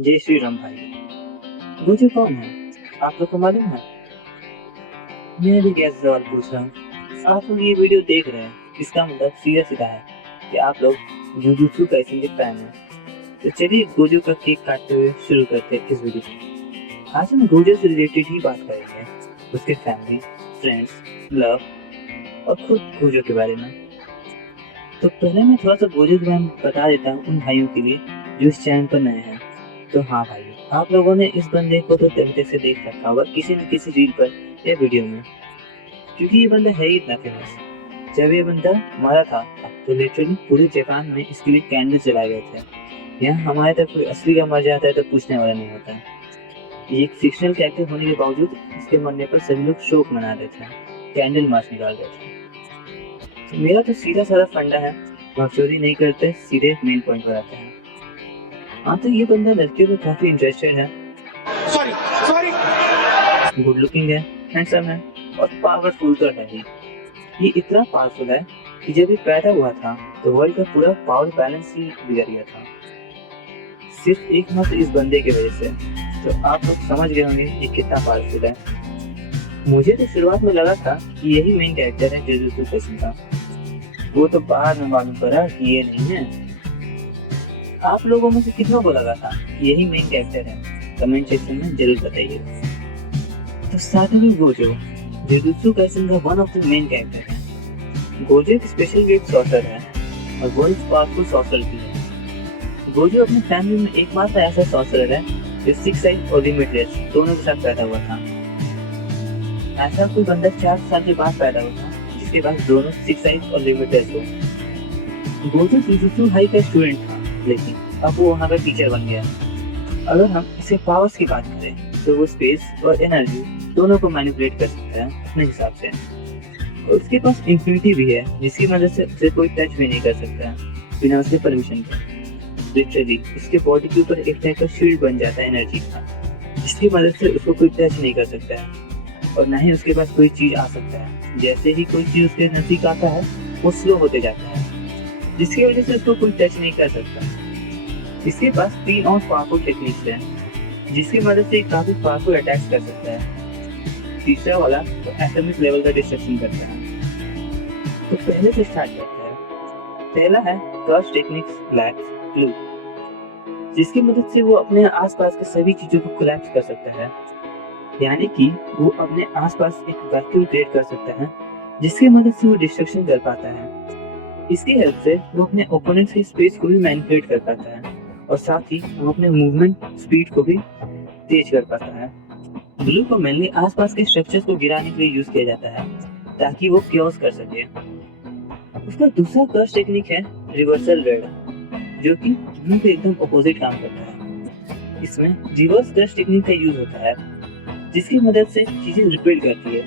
जय श्री राम भाई। मुझे कौन है आप लोग को मालूम है? मैं भी कैसे सवाल पूछ रहा हूँ। आप लोग ये वीडियो देख रहे हैं, इसका मतलब सीधा सीधा है कि आप लोग जुजुत्सु काइसेन के फैन हैं। तो चलिए गोजो का केक काटते हुए शुरू करते हैं इस वीडियो को। आज हम गोजो से रिलेटेड ही बात करेंगे, उसके फैमिली, फ्रेंड्स, लव और खुद गोजो के बारे में। तो पहले मैं थोड़ा सा गोजो के बारे में बता देता हूँ उन भाइयों के लिए जो इस चैनल पर नए हैं। तो हाँ भाइयों, आप लोगों ने इस बंदे को तो तरीके से देख रखा होगा किसी न किसी रील पर या वीडियो में, क्योंकि ये बंदा है ही इतना फेमस। जब ये बंदा मारा था तो लिटरली पूरे जापान में इसके लिए कैंडल जलाए गए थे। यहाँ हमारे तक कोई असली का मर जाता है तो पूछने वाला नहीं होता। ये एक फिक्शनल कैरेक्टर होने के बावजूद इसके मरने पर सभी लोग शोक मना रहे थे, कैंडल मार्च निकाल रहे थे। तो मेरा तो सीधा साधा फंडा है, बकचोदी नहीं करते, सीधे मेन पॉइंट पर आते हैं। हाँ, तो ये बंदा लड़कियों में काफी इंटरेस्टेड है, सॉरी सॉरी गुड लुकिंग है, हैंडसम है और पावरफुल तो है ही। ये इतना पावरफुल है कि जब ये पैदा हुआ था तो वर्ल्ड का पूरा पावर बैलेंस ही बिगड़ गया था, सिर्फ एकमात्र इस बंदे की वजह से। तो आप लोग समझ गए होंगे ये कितना पावरफुल है। मुझे तो शुरुआत में लगा था कि यही मेन कैरेक्टर है जुजुत्सु काइसेन का, वो तो बाद में मालूम पड़ा कि ये नहीं है। आप लोगों में से कितनों को लगा था कि यही मेन कैरेक्टर है? कमेंट सेक्शन में जरूर बताइए। तो सातोरू गोजो जुजुत्सु काइसेन का one of the main character है। गोजो एक स्पेशल ग्रेड सॉर्सर है और वो एक पावरफुल सॉर्सर भी है। गोजो अपनी फैमिली में एकमात्र ऐसा सॉर्सर है जो सिक्स साइज और लिमिटलेस दोनों के साथ पैदा हुआ था। ऐसा कोई बंदा 4 साल के बाद पैदा हुआ था जिसके पास दोनों सिक्स साइज और लिमिटलेस हो। गोजो जुजुत्सु हाई का स्टूडेंट था, लेकिन अब वो वहाँ का टीचर बन गया। अगर हम इसे पावर्स की बात करें तो वो स्पेस और एनर्जी दोनों को मैनिपुलेट कर सकता है अपने हिसाब से। और उसके पास इंफिनिटी भी है जिसकी मदद से उसे कोई टच भी नहीं कर सकता बिना उसके परमिशन के। लिटरली उसके बॉडी के ऊपर एक टाइप का शील्ड बन जाता है एनर्जी का, जिसकी मदद से उसको कोई टच नहीं कर सकता है और ना ही उसके पास कोई चीज आ सकता है। जैसे ही कोई चीज उसके नजदीक आता है वो स्लो होते जाता है, जिसकी वजह से उसको कोई टच नहीं कर सकता। इसके पास 3 और पावरफुल टेक्निक्स हैं जिसकी मदद से काफी पावरफुल अटैक्स कर सकता है। तीसरा वाला तो एटॉमिक लेवल का डिस्ट्रक्शन करता है। तो पहले से स्टार्ट करते हैं। पहला है कर्स टेक्निक्स ब्लैक ब्लू, जिसकी मदद से वो अपने आसपास के सभी चीजों को कोलैप्स कर सकता है। यानी कि वो अपने आसपास एक वैक्यूम क्रिएट कर सकता है जिसकी मदद से वो डिस्ट्रक्शन कर पाता है। इसकी हेल्प से वो अपने ओपोनेंट्स की स्पेस को भी मैनिपुलेट कर पाता है और साथ ही वो अपने मूवमेंट स्पीड को भी तेज कर पाता है। ब्लू को मेनली आसपास के स्ट्रक्चर्स को गिराने के लिए यूज किया जाता है ताकि वो क्योस कर सके। उसका दूसरा कर्स टेक्निक है रिवर्सल रेड, जो कि ब्लू के एकदम अपोजिट काम करता है। इसमें रिवर्स कर्स टेक्निक का यूज होता है जिसकी मदद से चीजें रिपेल करती है।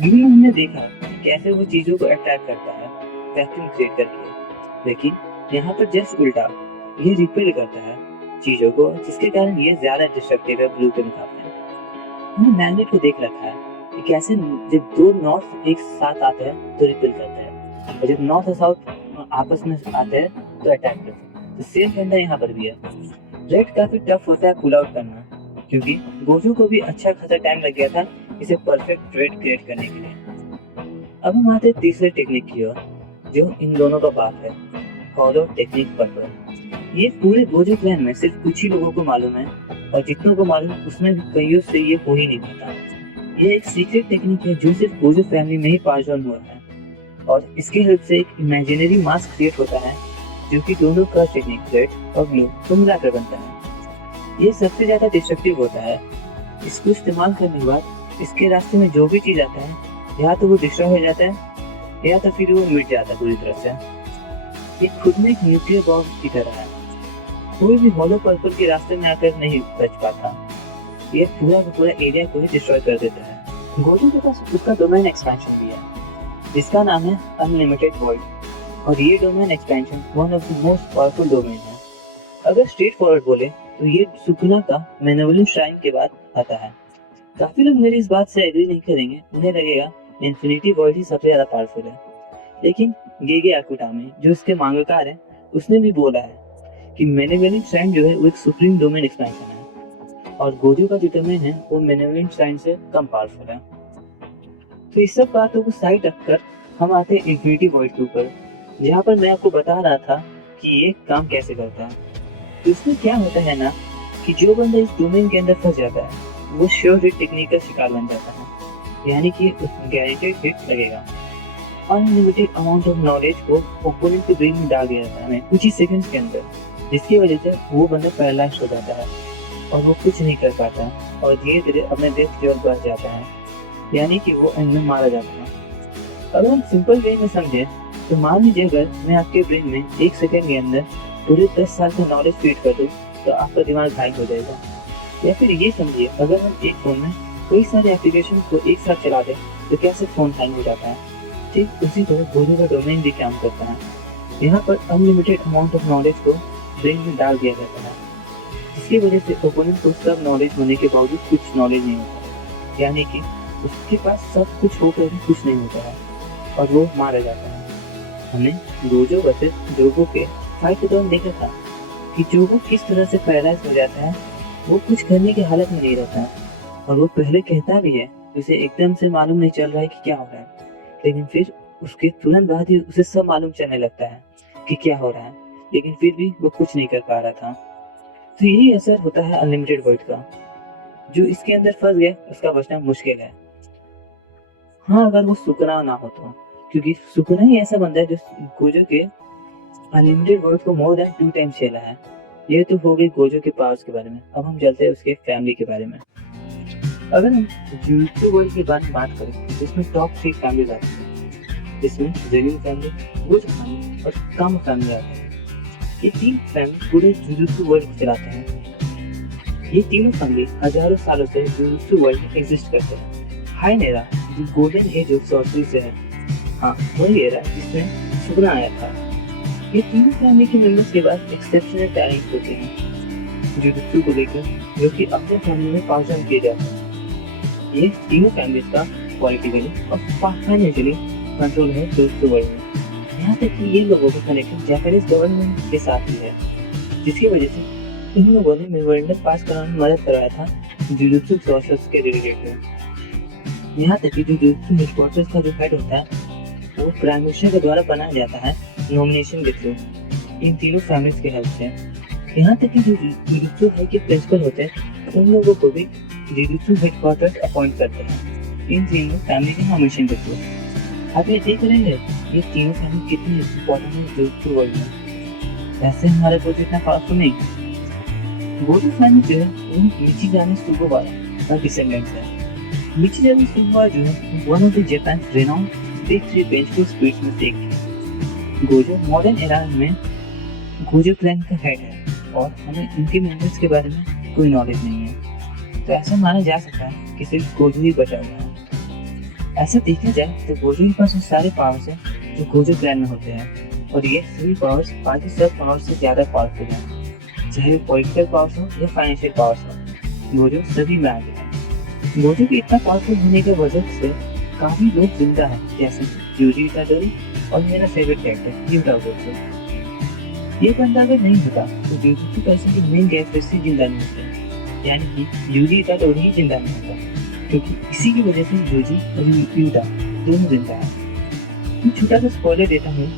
ब्लू में हमने देखा कैसे वो चीजों को अट्रैक्ट करता है वैक्यूम क्रिएट करके, लेकिन यहाँ पर जस्ट उल्टा, ये रिपेल करता है चीजों को, जिसके कारण ये ज्यादा डिस्ट्रक्टिव है ब्लू के मुकाबले। हमने मैग्नेट को देख रखा है कि कैसे जब 2 नॉर्थ एक साथ आते हैं तो रिपेल करते हैं और जब नॉर्थ और साउथ आपस में आते हैं तो अटैक करते हैं। तो सेम फंडा यहाँ पर भी है। रेड काफी टफ होता है पुल आउट करना, क्योंकि गोजो को भी अच्छा खासा टाइम लग गया था इसे परफेक्ट रेड क्रिएट करने के लिए। अब हम आते हैं तीसरे टेक्निक की ओर, जो इन दोनों का बाप है, हॉलो टेक्निक पर्पल। ये पूरे गोजो क्लैन में सिर्फ कुछ ही लोगों को मालूम है और जितनों को मालूम उसमें भी कईयों से ये हो ही नहीं पाता। ये एक सीक्रेट टेक्निक है जो सिर्फ गोजो फैमिली में ही पास ऑन हुआ है और इसकी हेल्प से एक इमेजिनरी मास्क क्रिएट होता है जो कि दोनों का टेक्निक रेड और ब्लू को मिलाकर बनता है। ये सबसे ज्यादा डिस्ट्रक्टिव होता है। इसको इस्तेमाल करने के बाद इसके रास्ते में जो भी चीज आता है या तो वो डिस्ट्रॉय हो जाता है या तो फिर वो मिट जाता है पूरी तरह से। ये खुद में एक न्यूक्लियर बॉम्ब की तरह है, कोई भी हॉलो पर्पल के रास्ते में आकर नहीं बच पाता। ये पूरा का पूरा एरिया को ही डिस्ट्रॉय कर देता है। गोजो के पास उसका डोमेन एक्सपेंशन भी है जिसका नाम है अनलिमिटेड वर्ल्ड, और ये domain expansion one of the most powerful domain है। अगर स्ट्रेट फॉरवर्ड बोले तो ये सुकुना का बेनेवोलेंट श्राइन के बाद आता है। काफी लोग मेरी इस बात से एग्री नहीं करेंगे, उन्हें लगेगा इन्फिनिटी वर्ल्ड ही सबसे ज्यादा पावरफुल है। लेकिन गेगे आकुटामे जो इसके मांगकार है उसने भी बोला है कि बेनेवोलेंट साइन जो है वो एक सुप्रीम डोमेन एक्सपेंशन है और गोजो का जो डोमेन है वो बेनेवोलेंट साइन से कम पावरफुल है। तो इस सब बातों को साइड रखकर हम आते हैं इन्फिनिटी वॉइड के ऊपर, जहाँ पर मैं आपको बता रहा था कि ये काम कैसे करता है। तो इसमें क्या होता है ना कि जो बंदा इस डोमेन के अंदर फंस जाता है वो श्योर हिट टेक्निक का शिकार बन जाता है, यानी कि गारंटेड हिट लगेगा। अनलिमिटेड अमाउंट ऑफ नॉलेज को ओपोनेंट के ब्रेन में डाल दिया जाता है कुछ ही सेकंड्स के अंदर, जिसकी वजह से वो बंदा पैरालाइज हो जाता है और वो कुछ नहीं कर पाता और धीरे धीरे अपने डेथ की ओर बढ़ जाता है, यानी कि वो एंड में मारा जाता है। अगर हम सिंपल वे में समझें तो मान लीजिए अगर मैं आपके ब्रेन में 1 सेकंड के अंदर पूरे 10 साल का नॉलेज फीड कर दूं तो आपका दिमाग घायल हो जाएगा। या फिर ये समझिए अगर हम एक फोन में कई सारे एप्लीकेशन को एक साथ चला दें तो कैसे फोन हैंग हो जाता है। ठीक उसी तरह गोजो का डोमेन भी काम करता है। यहाँ पर अनलिमिटेड अमाउंट ऑफ नॉलेज को ब्रेन में डाल दिया जाता है, जिसकी वजह से ओपोनेंट को सब नॉलेज होने के बावजूद कुछ नॉलेज नहीं होता, यानी कि उसके पास सब कुछ होकर भी कुछ नहीं होता है और वो मारा जाता है। हमने गोजो वर्सेस जोगो के फाइट के दौरान देखा था कि जोगो किस तरह से पैरालाइज हो जाता है, वो कुछ करने की हालत में नहीं रहता है और वो पहले कहता भी है, उसे एकदम से मालूम नहीं चल रहा है कि क्या हो रहा है, लेकिन फिर उसके तुरंत बाद ही उसे सब मालूम चलने लगता है कि क्या हो रहा है, लेकिन फिर भी वो कुछ नहीं कर पा रहा था। तो यही असर होता है अनलिमिटेड वर्ल्ड का। जो इसके अंदर फंस गया उसका बचना मुश्किल है। हाँ, अगर वो सुकना ना हो तो, क्योंकि सुकना ही ऐसा बंदा है जो गोजो के अनलिमिटेड वर्ल्ड को मोर देन 2 टाइम्स खेला है। ये तो हो गई गोजो के पावर्स के बारे में। अब हम चलते हैं उसके फैमिली के बारे में। अगर हम जुजुत्सु वर्ल्ड के बारे में बात करें जिसमें टॉप 3 फैमिलीज आती हैं, जिसमें ज़ेनिन फैमिली, गोजो फैमिली और कामा फैमिली आती है। ये 3 फैमिली पूरे जुजुत्सु वर्ल्ड को चलाते हैं। ये तीनों फैमिली हजारों सालों से जुजुत्सु वर्ल्ड में एग्जिस्ट करते हैं। हाइन एरा जो गोल्डन एज ऑफ सॉर्सरी से है, हाँ वही एरा जिसमें सुकना आया था। ये तीनों फैमिली के मेंबर्स के पास एक्सेप्शनल टैलेंट होते हैं जुजुत्सु को लेकर, जो कि अपने फैमिली में पास डाउन किए जाते हैं। ये तीनों फैमिलीज का पॉलिटिकली और फाइनेंशियली कंट्रोल है जुजुत्सु वर्ल्ड में। यहाँ तक कि ये लोगों का कनेक्शन जापानीज गवर्नमेंट के साथ ही है, जिसकी वजह से इन लोगों ने मेमोरेंडम पास कराने में मदद करवाया था जुजुत्सु सॉर्सर्स के रिलेटेड। यहाँ तक कि जो जुजुत्सु हेडक्वार्टर्स का जो हेड होता है वो प्राइम मिनिस्टर के द्वारा बनाया जाता है नॉमिनेशन के थ्रू, इन तीनों फैमिलीज के हेल्प से। यहाँ तक कि जो जुजुत्सु है के प्रिंसिपल होते हैं उन लोगों को भी जुजुत्सु हेडक्वार्टर्स अपॉइंट करते हैं इन तीनों फैमिली के नॉमिनेशन के थ्रू। आप ये देख रहे हैं ये तीनों फैमिली कितनी इंपॉर्टेंट है जुजुत्सु वर्ल्ड में। वैसे हमारे गोजो इतना पावरफुल नहीं। गोजो फैमिली जो है वो मिचिगामी सुगोवारा का डिसेंडेंट्स है। मिचिगामी सुगोवारा जो है one of the Japan renowned big 3 पेंचुअल स्पीड्स में से एक है। गोजो मॉडर्न एरा में गोजो क्लैन का हेड है और हमें इनके मेंबर्स के बारे में कोई नॉलेज नहीं है। तो ऐसा माना जा सकता है कि सिर्फ गोजो ही बचा हुआ है। ऐसा देखा जाए तो गोजो के पास वो सारे पावर्स हैं जो गोजो क्लैन में होते हैं और ये सभी पावर्स बाकी सब पावर्स से ज़्यादा पावरफुल हैं, चाहे वो पॉलिटिकल पावर्स हो या फाइनेंशियल पावर्स हो। गोजो सभी में आगे है। गोजो के इतना पावरफुल होने की वजह से काफ़ी लोग जिंदा हैं, जैसे यूजी इतादोरी और मेरा फेवरेट कैरेक्टर यूटा गोजो। ये बंदा अगर नहीं होता तो जुजुत्सु काइसेन के मेन कैरेक्टर्स जिंदा नहीं होते, यानी कि यूजी इतादोरी ही जिंदा नहीं होता, क्योंकि इसी की वजह से यूजी और यूटा दोनों जिंदा हैं। मैं छोटा सा स्पॉइलर देता हूँ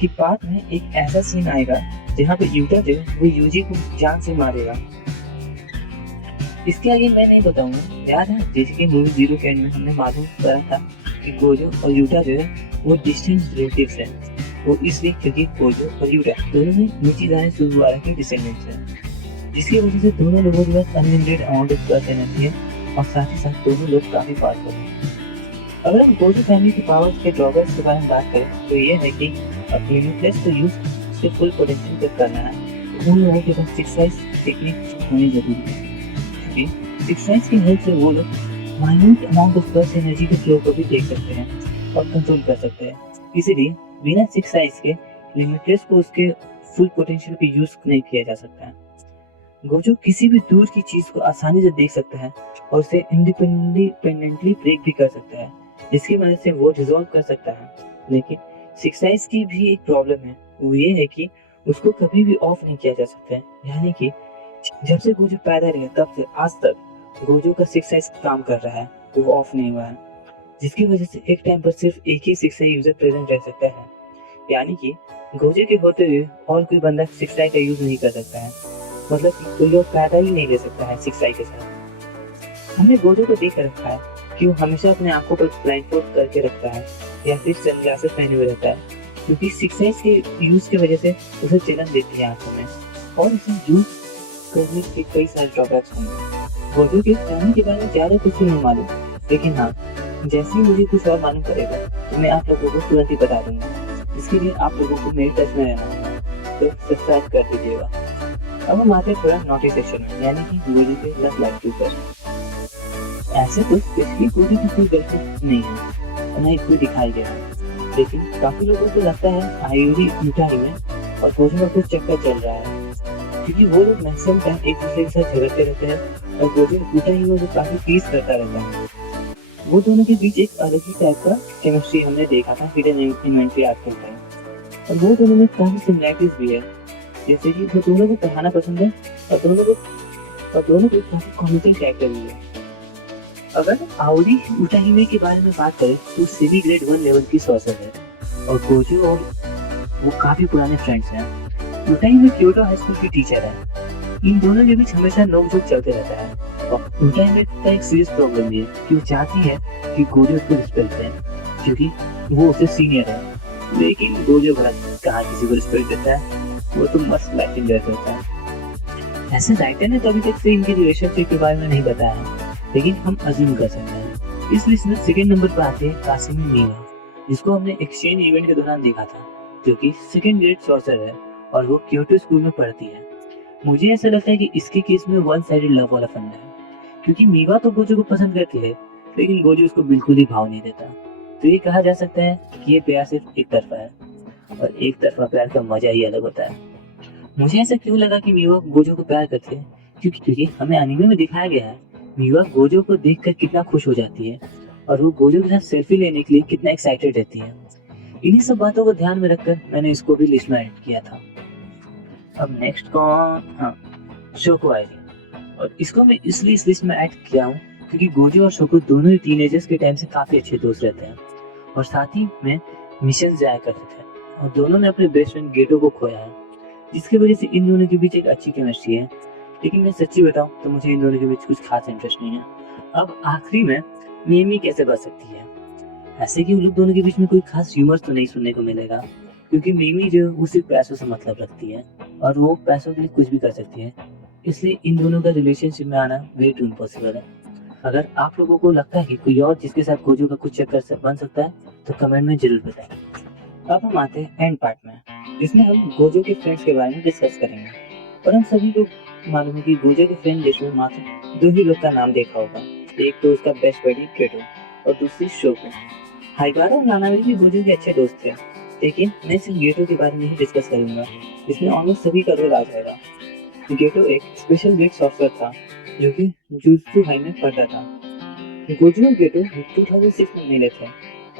कि बाद में एक ऐसा सीन आएगा जहाँ पे यूटा जो है वो यूजी को जान से मारेगा। इसके आगे मैं नहीं बताऊंगा। याद है जैसे कि मूवी 0 के एंड में हमने मालूम करा था कि गोजो और यूटा जो है वो डिस्टेंट रिलेटिव्स हैं। वो इसलिए क्योंकि गोजो और यूटा दोनों में मिचिगामी सुगोवारा के डिसेंडेंट्स हैं, जिसकी वजह से दोनों लोगों के पास unlimited amount of plus energy है और साथ ही साथ दोनों लोग काफी पावरफुल हैं। अगर हम गोजो फैमिली के पावर्स के ड्रॉबैक्स के बारे में बात करें तो ये है कि लिमिटलेस तो यूज उसके फुल पोटेंशियल तक करना है, तो उन लोगों के पास 6 साइज टेक्निक होनी जरूरी है, क्योंकि 6 साइज की हेल्प से वो लोग minute amount of plus energy के फ्लो को भी देख सकते हैं और कंट्रोल कर सकते हैं। इसीलिए बिना 6 साइज के लिमिटलेस को उसके फुल पोटेंशियल पे यूज नहीं किया जा सकता है। गोजो किसी भी दूर की चीज को आसानी से देख सकता है और उसे इंडिपेंडेंटली ब्रेक भी कर सकता है, जिसकी वजह से वो रिजॉल्व कर सकता है। लेकिन 6 साइज की भी एक प्रॉब्लम है, वो ये है कि उसको कभी भी ऑफ नहीं किया जा सकता है। यानी कि जब से गोजो पैदा रहे तब से आज तक गोजो का सिक्स साइज काम कर रहा है, वो ऑफ नहीं हुआ है, जिसकी वजह से एक टाइम पर सिर्फ एक ही सिक्स साइज यूजर प्रेजेंट रह सकता है। यानी कि गोजो के होते हुए और कोई बंदा सिक्स साइज का यूज नहीं कर सकता है, मतलब कि कोई और पैदा ही नहीं ले सकता है सिक्स साइज के साथ। हमने गोजो को देख रखा है कि वो हमेशा अपने आंखों पर ब्लाइंडफोल्ड करके रखता है या फिर सनग्लासेस पहने हुए रहता है, क्योंकि सिक्स साइज के यूज की वजह से उसे जलन देती है आंखों में और उसे यूज करने के कई सारे ड्रॉबैक्स होंगे। गोजो के फैमिली के बारे में ज्यादा कुछ नहीं मालूम, लेकिन हाँ, जैसे ही मुझे कुछ और मालूम पड़ेगा तो मैं आप लोगों को तुरंत ही बता दूंगा। इसके लिए आप लोगों को मेरे टच में रहना होगा, तो सब्सक्राइब कर दीजिएगा। अब हम आते हैं थोड़ा नोटिस सेक्शन में, यानी कि गोजो के लव लाइफ के ऊपर। ऐसे तो स्पेशली गोजो की कोई गलती नहीं है और ना ही कोई दिखाई गया है, लेकिन काफी लोगों को लगता है आयुरी यूटाई में और गोजो का कुछ चक्कर चल रहा है, क्योंकि वो लोग मैक्सिमम टाइम एक दूसरे के साथ झगड़ते रहते हैं और गोजो यूटाई में जो काफी पीस करता रहता है। वो दोनों के बीच एक अलग ही टाइप का केमिस्ट्री हमने देखा था हिडन इन्वेंट्री आर्क के टाइम, और वो दोनों में काफी सिमिलैरिटीज भी है, जैसे कि वो दोनों को पढ़ाना पसंद है और दोनों को काफी कॉमिकल कैरेक्टर भी है। अगर आउरी यूटाई के बारे में बात करें तो सेमी ग्रेड 1 लेवल की सॉर्सर है और गोजो और वो काफी पुराने फ्रेंड्स हैं। यूटाई में क्योटो हाई स्कूल की टीचर है। इन दोनों के बीच हमेशा नोक-झोंक चलते रहता है और यूटाई में का एक सीरियस प्रॉब्लम भी है कि वो चाहती है कि गोजो उसको रिस्पेक्ट दे, क्योंकि वो उससे सीनियर है, लेकिन गोजो भला कहाँ किसी को रिस्पेक्ट देता है, वो तो मस्त लाइफ एंजॉय करता है। ऐसे राइटर ने तो अभी तक से इनकी रिलेशनशिप के बारे में नहीं बताया है, लेकिन हम अज्यूम कर सकते हैं। इस लिस्ट में सेकंड नंबर पर आते हैं कासिमी मीवा, जिसको हमने एक्सचेंज इवेंट के दौरान देखा था, जो कि सेकंड ग्रेड सॉर्सर है और वो क्योटो स्कूल में पढ़ती है। मुझे ऐसा लगता है कि इसके केस में वन साइडेड लव वाला फंडा है, क्योंकि मीवा तो गोजो को पसंद करती है, लेकिन गोजो उसको बिल्कुल ही भाव नहीं देता। तो ये कहा जा सकता है कि ये प्यार सिर्फ एक तरफा है और एक तरफा प्यार का मजा ही अलग होता है। मुझे ऐसा क्यों लगा कि मीवा गोजो को प्यार करती है, क्योंकि हमें एनीमे में दिखाया गया है मीवा गोजो को देखकर कितना खुश हो जाती है और वो गोजो के साथ सेल्फी लेने के लिए कितना एक्साइटेड रहती है। इन्हीं सब बातों को ध्यान में रखकर मैंने इसको भी लिस्ट में ऐड किया था। अब नेक्स्ट कौन, हाँ, शोको आइरी, और इसको मैं इसलिए इस लिस्ट में ऐड किया हूँ क्योंकि गोजो और शोको दोनों ही टीनेजर्स के टाइम से काफी अच्छे दोस्त रहते हैं और साथ ही में मिशन जाया करते थे, और दोनों ने अपने बेस्ट फ्रेंड गेटो को खोया है, जिसकी वजह से इन दोनों के बीच एक अच्छी केमिस्ट्री है। लेकिन मैं सच्ची बताऊं तो मुझे इन दोनों के बीच कुछ खास इंटरेस्ट नहीं है। अब आखिरी में मिमी कैसे बच सकती है? ऐसे कि उन लोग दोनों के बीच में कोई खास ह्यूमर तो नहीं सुनने को मिलेगा, क्योंकि मिमी जो वो सिर्फ पैसों से मतलब रखती है और वो पैसों के लिए कुछ भी कर सकती है, इसलिए इन दोनों का रिलेशनशिप में आना वे टू इम्पॉसिबल है। अगर आप लोगों को लगता है कि कोई और जिसके साथ गोजो का कुछ चक्कर बन सकता है तो कमेंट में जरूर बताएं। अब हम आते हैं एंड पार्ट में, जिसमें हम गोजो के फ्रेंड्स के बारे में डिस्कस करेंगे। और हम सभी को मालूम है कि गोजो के फ्रेंड लिस्ट में मात्र दो ही लोग का नाम देखा होगा, एक तो उसका बेस्ट बडी केटो और दूसरी शोको। हाइगारा और नानाबी भी गोजो के अच्छे दोस्त थे, लेकिन मैं सिर्फ गेटो के बारे में ही डिस्कस करूंगा, जिसमें ऑलमोस्ट सभी का रोल आ जाएगा। गेटो एक स्पेशल ग्रेड सॉफ्टवेयर था जो कि जुजुत्सु हाई में पढ़ता था। गोजो और गेटो 2006 में मिले थे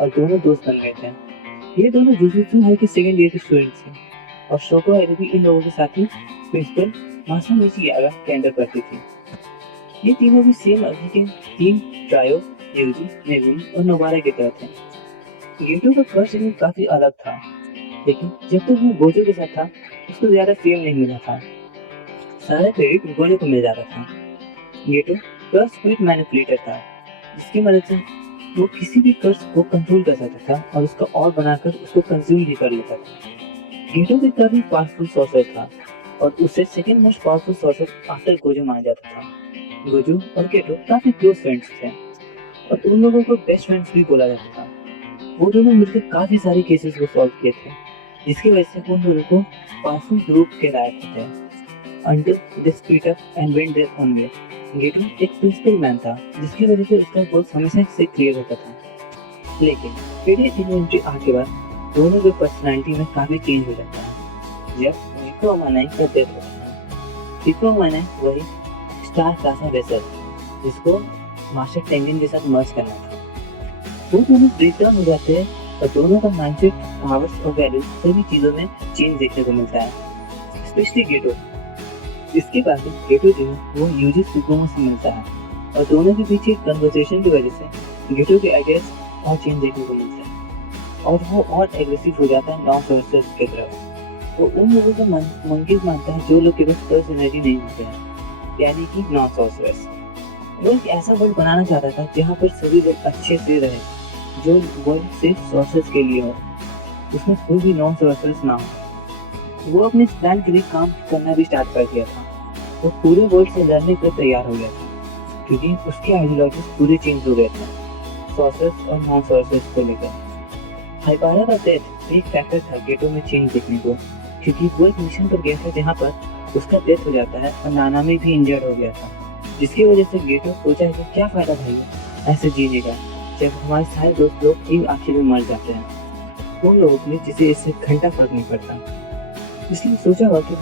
और दोनों दोस्त बन गए थे। ये दोनों जुजुत्सु हाई के सेकंड ईयर के स्टूडेंट्स थे और शोको आइरी भी इन लोगों के साथ ही प्रिंसिपल मासामिची यागा के अंडर पढ़ती थी। ये तीनों भी सेम अवधि के तीन ट्रायो, यूजी, मेगुमी और नोबारा की तरह थे। गेटो का फर्स्ट सीजन काफी अलग था, लेकिन जब तक वो गोजो के साथ था उसको ज्यादा फेम नहीं मिला था, सारा क्रेडिट गोजो को मिल जाता था। गेटो कर्स स्पिरिट मैनिपुलेटर था, जिसकी मदद से वो किसी भी कर्स को कंट्रोल कर सकता था और उसका और बनाकर उसको कंज्यूम भी कर लेता था। गेटो भी काफी पावरफुल सॉर्सर था और उसे second most powerful sorcerer after Gojo माना जाता था। गोजो और गेटो काफी क्लोज फ्रेंड्स थे और उन लोगों को बेस्ट फ्रेंड्स भी बोला जाता था। वो दोनों मिलकर काफी सारे केसेस को सॉल्व किए थे, जिसकी वजह से उन दोनों को पावरफुल ग्रुप के लायक थे। Until they split up and went their own way. गेटो एक प्रिंसिपल मैन था, जिसकी वजह से उसका गोल्स हमेशा से क्लियर होता था। लेकिन फिर इन्वेंट्री आने के बाद दोनों के पर्सनालिटी में काफी चेंज हो जाता है। जब रिको अमानाई का डेथ होता है, रिको अमानाई वही स्टार क्लासा वेसल जिसको मास्टर टेंगन के साथ मर्ज करना था, वो दोनों ब्रेकडाउन हो जाते हैं और दोनों का माइंडसेट, पावर्स और वैल्यूज सभी चीजों में चेंज देखने को मिलता है। स्पेशली गेटो। इसके बाद गेटो जो है वो यूजी सुप्रीमो से मिलता है और दोनों के पीछे कन्वर्सेशन की वजह से गेटो के आइडियाज और चेंज देखने को मिलता है और वो और एग्रेसिव हो जाता है नॉन सोर्सर्स की तरफ। वो उन लोगों को मंकीज मानता है जो लोग के पास पर्स एनर्जी नहीं होते हैं, यानी कि नॉन सोर्सर्स। वो एक ऐसा वर्ल्ड बनाना चाहता था जहाँ पर सभी लोग अच्छे से रहे, जो वर्ल्ड सिर्फ सोर्सर्स के लिए हो, उसमें कोई भी नॉन सोर्सर्स ना हो। वो अपने प्लान के लिए काम करना भी स्टार्ट कर दिया था। वो पूरे वर्ल्ड से लड़ने पर तैयार हो गया था क्योंकि उसके आइडियोलॉजी पूरे चेंज हो गए थे सोर्सर्स और नॉन सोर्सर्स को लेकर। हाइपारा का डेथ एक फैक्टर था गेटो में चेंज देखने को, क्योंकि वो एक मिशन पर गया था जहाँ पर उसका डेथ हो जाता है और नानामी भी इंजर्ड हो गया था, जिसकी वजह से गेटो सोचा कि क्या फायदा भाई ऐसे जीने का जब हमारे सारे दोस्त लोग ही आखिर में मर जाते हैं, उन लोगों के लिए जिसे इससे घंटा फर्क नहीं पड़ता। इसलिए सोचा हुआ कि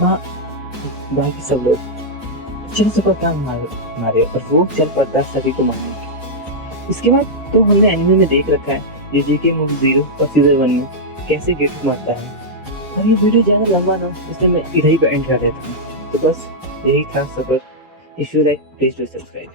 बाकी सब लोग चल सको क्या मारे और वो चल पड़ता सभी को मारने। इसके बाद तो हमने एनिमे में देख रखा है जीके मूवी 0 और सीजन 1 में कैसे गेटो मरता है। और ये वीडियो ज़्यादा लंबा ना, इसलिए मैं इधर ही पे एंड कर देता हूँ। तो बस यही था सफर। If you like please do subscribe.